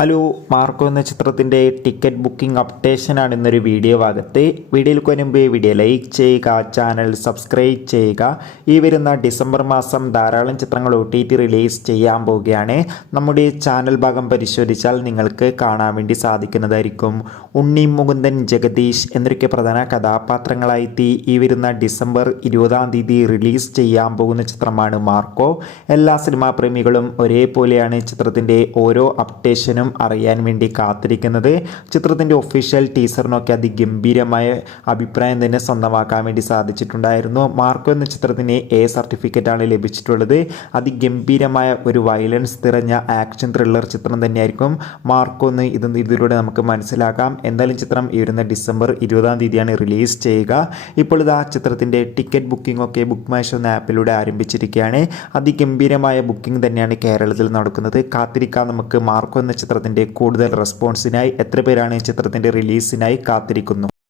Hello Marco എന്ന ചിത്രത്തിന്റെ ticket booking അപ്ഡേഷനാണ് ഇന്നൊരു വീഡിയോ ഭാഗത്ത്. വീഡിയോയിൽ മുൻപ് വീഡിയോ ലൈക്ക് ചെയ്യുക ചാനൽ സബ്സ്ക്രൈബ് ചെയ്യുക. ഈ വരുന്ന ഡിസംബർ മാസം ധാരാളം ചിത്രങ്ങൾ ഒ റിലീസ് ചെയ്യാൻ പോവുകയാണ്. നമ്മുടെ ചാനൽ ഭാഗം പരിശോധിച്ചാൽ നിങ്ങൾക്ക് കാണാൻ വേണ്ടി സാധിക്കുന്നതായിരിക്കും. ഉണ്ണി മുകുന്ദൻ ജഗദീഷ് എന്നൊക്കെ പ്രധാന കഥാപാത്രങ്ങളായി ഈ വരുന്ന ഡിസംബർ ഇരുപതാം തീയതി റിലീസ് ചെയ്യാൻ പോകുന്ന ചിത്രമാണ് മാർക്കോ. എല്ലാ സിനിമാ പ്രേമികളും ഒരേപോലെയാണ് ചിത്രത്തിന്റെ ഓരോ അപ്ഡേഷനും അറിയാൻ വേണ്ടി കാത്തിരിക്കുന്നത്. ചിത്രത്തിന്റെ ഒഫീഷ്യൽ ടീസറിനൊക്കെ അതിഗംഭീരമായ അഭിപ്രായം തന്നെ സ്വന്തമാക്കാൻ വേണ്ടി സാധിച്ചിട്ടുണ്ടായിരുന്നു. മാർക്കോ എന്ന ചിത്രത്തിന് എ സർട്ടിഫിക്കറ്റാണ് ലഭിച്ചിട്ടുള്ളത്. അതിഗംഭീരമായ ഒരു വയലൻസ് നിറഞ്ഞ ആക്ഷൻ ത്രില്ലർ ചിത്രം തന്നെയായിരിക്കും. മാർക്കോ എന്ന് ഇത് ഇതിലൂടെ നമുക്ക് മനസ്സിലാക്കാം. എന്തായാലും ചിത്രം ഈ വരുന്ന ഡിസംബർ ഇരുപതാം തീയതിയാണ് റിലീസ് ചെയ്യുക. ഇപ്പോൾ ആ ചിത്രത്തിന്റെ ടിക്കറ്റ് ബുക്കിംഗ് ഒക്കെ ബുക്ക് മാഷ് എന്ന ആപ്പിലൂടെ ആരംഭിച്ചിരിക്കുകയാണ്. അതിഗംഭീരമായ ബുക്കിംഗ് തന്നെയാണ് കേരളത്തിൽ നടക്കുന്നത്. കാത്തിരിക്കാം നമുക്ക് മാർക്കോ എന്ന ചിത്രത്തിന്റെ കൂടുതൽ റെസ്പോൺസിനായി എത്ര പേരാണ് ചിത്രത്തിന്റെ റിലീസിനായി കാത്തിരിക്കുന്നു?